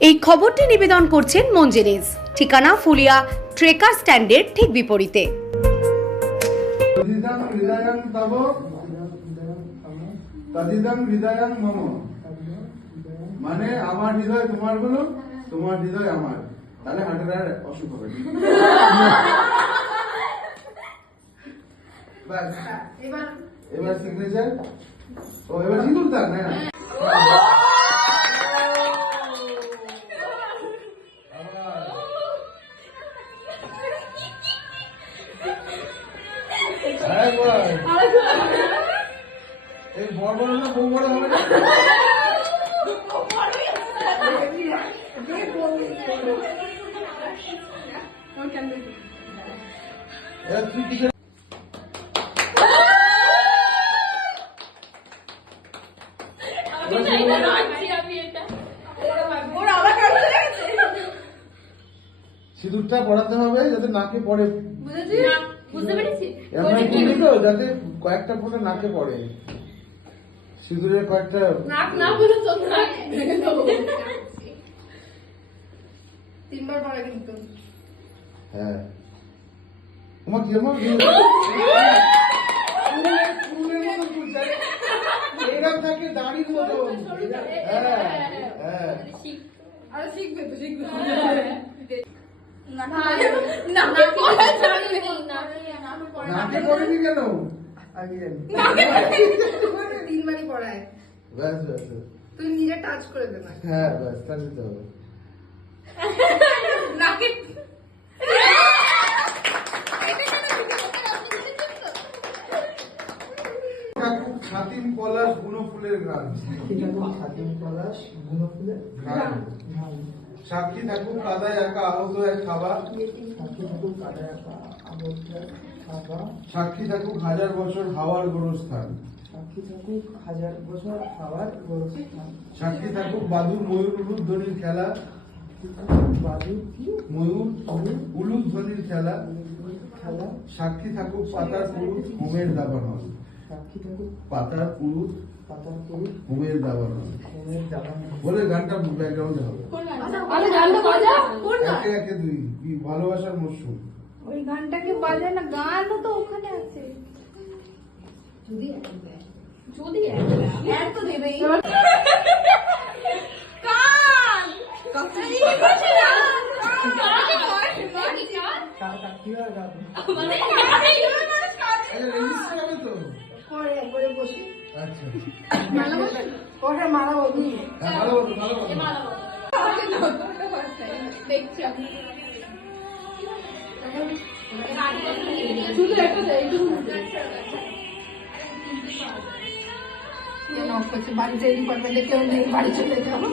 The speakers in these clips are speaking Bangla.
এই খবরটি নিবেদন করছেন মঞ্জেরিজ, ঠিকানা ফুলিয়া ট্রেকার স্ট্যান্ডের ঠিক বিপরীতে। মানে আমার হৃদয় তোমার হলো, তোমার হৃদয় আমার, তাহলে হার্টের আর অসুখ হবে। এবার সিগনেচার। ও এবার কি করতাম না এই বড় বড় না বউ বড় হবে না। সিঁদুরটা পড়াতে হবে যাতে নাকে পড়ে, যাতে কয়েকটা ফোঁটা নাকে পড়ে। সিঁদুরের কয়েকটা তিনবার পড়া কিন্তু। হ্যাঁ তোমার কি আমার এরকম থাকে দাড়ির মতো। হ্যাঁ হ্যাঁ আরে শিখবে তো, শিখবে। নাকে পড়েনি কেন? তিনবারই পড়ায়। ব্যাস ব্যাস, তুই নিজে টাচ করে দে না। হ্যাঁ ব্যাস, তাহলে তো হবে। নাকে ছাতিম পলাশ বুনো ফুলের গান। সাক্ষী থাকুক কাদায় একা আহত এক খাবার, সাক্ষী থাকুক হাজার বছর হাওয়ার গোরস্থান, সাক্ষী থাকুক বাদুর ময়ূর উলুধ্বনির খেলা, ময়ূর উলুধ্বনির খেলা, সাক্ষী থাকুক পাতার পুরুষ হোমের দাবানল, পাতার পুরুষ হোমের দাবানল বলে গানটা ব্যাকগ্রাউন্ডে হবে। একে একে দুই, ভালোবাসার মরশুম। ওই গানটাকে বাজে না, গানও তো ওখানে আছে। যদি এত তো দেবেই। কান কতই করছে না, পরে একবারে বসি। আচ্ছা পরে মারাবো তুমি। ভালো দেখছি আপনি শুধু একটা দেয়, বাড়ি যাই ডিপার্টমেন্টে কেউ নেই, বাড়ি চলে যাবো।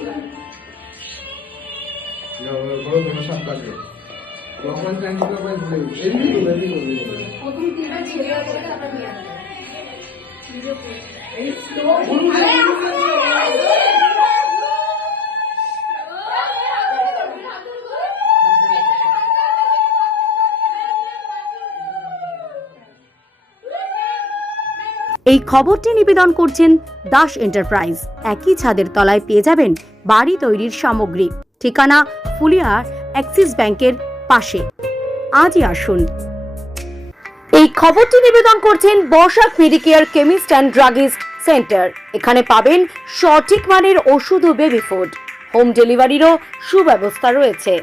প্রথম তিনটা ছেলে আছে, আমরা নিয়ে আসবো। এই খবরটি নিবেদন করছেন দাস এন্টারপ্রাইজ। একই ছাদের তলায় পেয়ে যাবেন বাড়ি তৈরির সামগ্রী, ঠিকানা ফুলিয়ার অ্যাক্সিস ব্যাংকের পাশে। আজই আসুন। এই খবরটি নিবেদন করছেন Basak Medicare chemist and druggist centre. এখানে পাবেন সঠিক মানের ওষুধ ও বেবি ফুড। হোম ডেলিভারিরও সুব্যবস্থা রয়েছে।